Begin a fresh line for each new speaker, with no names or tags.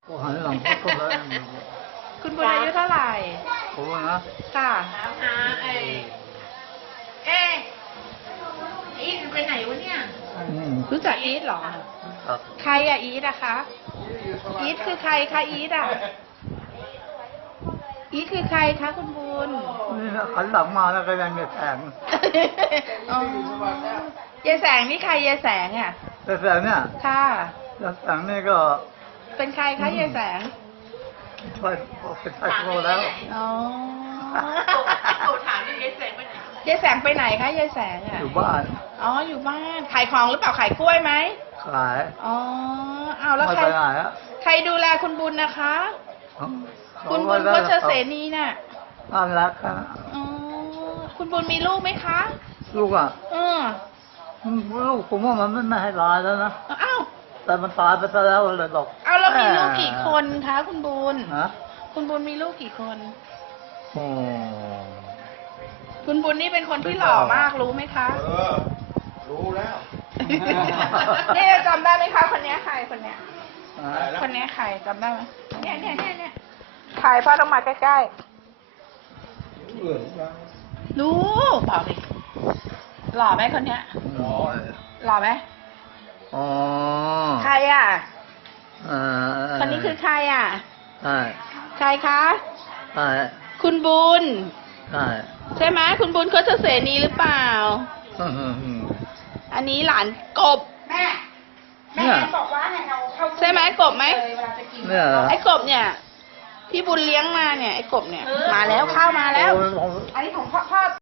หันหลังก็ได้
คุณบุญอายุเท่าไหร่
ผมนะ
ค่ะ
หาเอ๊ะอีทไปไหนวะเนี่ย
รู้จักอีทเหรอ
ครับ
ใครอะอีทอะคะ อีทคือใครคะอีทอะอีทคือใครคะคุณบุญ
นี่หันหลังมาแล้วก็ยังจะแสง
อ๋อยายแสงนี่ใครยายแสงอะ
แต่แสงเนี่ย
ค่ะ
แล้วแสงนี่ก็
เป็นใครคะยายแสง
เป็นไทโคแล้ว
อ๋อ
เขาถามยายแสงไปไหน
ยายแสงไปไหนคะยายแสงอะ
อยู่บ้าน
อ๋ออยู่บ้านขายของหรือเปล่าขายกล้วยไหม
ขาย
อ๋อเอาแล้ว
ไม่
ใคร
ไปไหนอะ
ใครดูแลคุณบุญนะคะ คุณบุญ
เขา
โค
ก็
ชเสนีน่ะ
น่ารักนะ
อ๋อคุณบุญมีลูกไหมคะ
ลูกอ่ะ
เออ
ลูกผมว่ามันไม่ให้ตายแล้วนะ
เอ้า
แต่มันตายไปซะแล้วเลยหรอก
เอาแล้วมีลูกกี่คนคะคุณบุญ
ฮะ
คุณบุญมีลูกกี่คน
โอ้
คุณบุญนี่เป็นคนที่หล่อมากรู้ไหมคะ
รู้แล้ว
นี่จำได้ไหมคะคนนี้ใครคนเนี้ย
ฮะ
คนนี้ใครจำได้ไหมเนี่ยใครพ่อต้องมาใกล้ๆรู้บอกดิหล่อไหมคนเนี้ย
โอ้ย
หล่อไหม
อ๋อ
ใครอ่ะ
เ
คนนี้คือใครอ่ะ
ใช่
ใครคะ
ใช่
คุณบุญ
ใช่
ใช่ไหมคุณบุญโคชเสนีหรือเปล่า อันนี้หลานกบ
เนี่ย
ใช่ไหมกบไหม
เนี่ยเหรอ
ไอ้กบเนี่ย พี่บุญเลี้ยงมาเนี่ยไอ้กบเนี่ย มาแล้วเข้ามาแล้ว
โอ้ย
อันนี้ของพ่อ